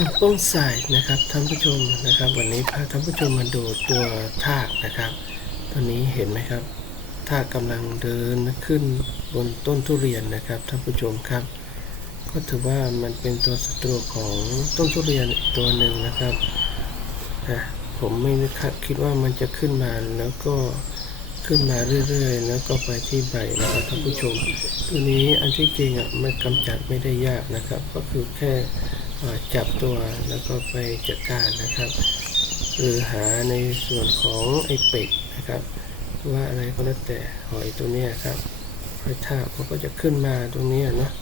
กับโป้งสายนะครับท่านผู้ชมนะครับ วันนี้พาท่านผู้ชมมาดูตัวทากนะครับตอนนี้เห็นไหมครับทากกำลังเดินขึ้นบนต้นทุเรียนนะครับท่านผู้ชมครับ ก็ถือว่ามันเป็นตัวศัตรูของต้นทุเรียนตัวหนึ่งนะครับนะผมไม่คคิดว่ามันจะขึ้นมาแล้วก็ขึ้นมาเรื่อยๆ แล้วก็ไปที่ใบนะครับท่านผู้ชม ตัวนี้อันที่จริงอะมันกำจัดไม่ได้ยากนะครับ ก็คือแค่ จับตัวแล้วก็ไปจัดการนะครับ หรือหาในส่วนของไอ้เป็ดนะครับว่าอะไรก็แล้วแต่หอยตัวนี้ครับหอยทากมันก็จะขึ้นมาตรงนี้เนาะ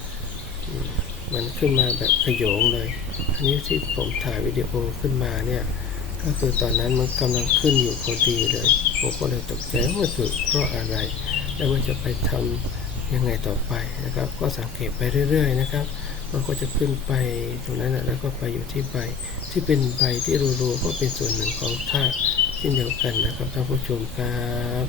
มันขึ้นมาแบบขยงเลย อันนี้ที่ผมถ่ายวิดีโอขึ้นมาเนี่ยก็คือตอนนั้นมันกำลังขึ้นอยู่พอดีเลยผมก็เลยตกใจว่ามันคือเพราะอะไร แล้วมันจะไปทำยังไงต่อไปนะครับ ก็สังเกตไปเรื่อย ๆ นะครับ มันก็จะขึ้นไปตรงนั้นนะแล้วก็ไปอยู่ที่ใบ ที่เป็นใบที่รูๆก็เป็นส่วนหนึ่งของธาตุเช่นเดียวกันนะครับท่านผู้ชมครับ